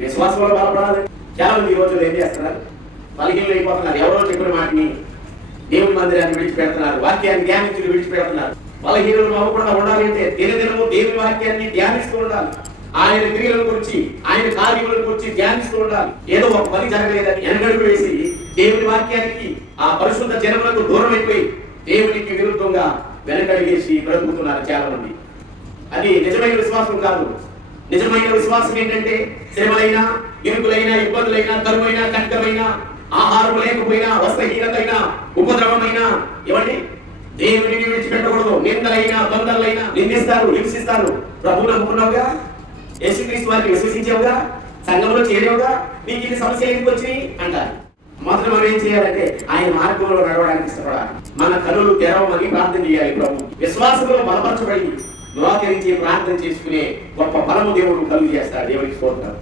విశ్వాసంలో బలపడాలి. చాలా మంది ఈ రోజుల్లో ఏం చేస్తున్నారు? బలహీనలు అయిపోతున్నారు. ఎవరో చెప్పిన మాటని దేవుని మందిరాన్ని విడిచిపెడుతున్నారు, వాక్యాన్ని ధ్యానించి విడిచిపెడుతున్నారు. బలహీనులు అవ్వకుండా ఉండాలి అంటే దినదినము దేవుని వాక్యాన్ని ధ్యానిస్తూ ఉండాలి. ఆయన క్రియల గురించి, ఆయన కార్యముల గురించి ధ్యానిస్తూ ఉండాలి. ఏదో ఒక పని జరగలేదని వెనకడుగు వేసి దేవుని వాక్యానికి ఆ పరిశుద్ధ జనములకు దూరం అయిపోయి దేవునికి విరుద్ధంగా వెనకడిగేసి బ్రతుకుతున్నారు చాలా మంది. అది నిజమైన విశ్వాసం కాదు. నిజమైన విశ్వాసం ఏంటంటే శ్రమలైనా, ఇరుకులైనా, ఇబ్బందులైనా, కరువైనా, కష్టమైనా, ఆహారం లేకపోయినా, వస్త్రహీనతైనా, ఉపద్రవమైనా ఇవ్వండి దేవుడిని విడిచిపెట్టకూడదు. నిందలైనా, బంధలైనా నిందిస్తారు, హింసిస్తారు. ప్రభువును నమ్ముకున్నావుగా, యేసుక్రీస్తు వారిని విశ్వసించావుగా, సంఘంలో చేరేవుగా, నీకు ఇది సమస్యలు ఎందుకు వచ్చినాయి అంటారు. మాత్రం మనం ఏం చేయాలంటే ఆయన మార్గంలో నడవడానికి ఇష్టపడాలి. మన కనులు తెరవమని ప్రార్థన చేయాలి. ప్రభు విశ్వాసంలో బలపరచబడి నిరాకరించి ప్రార్థన చేసుకునే గొప్ప బలము దేవుడు కలుగు చేస్తాడు. దేవుడికి స్తోత్రం.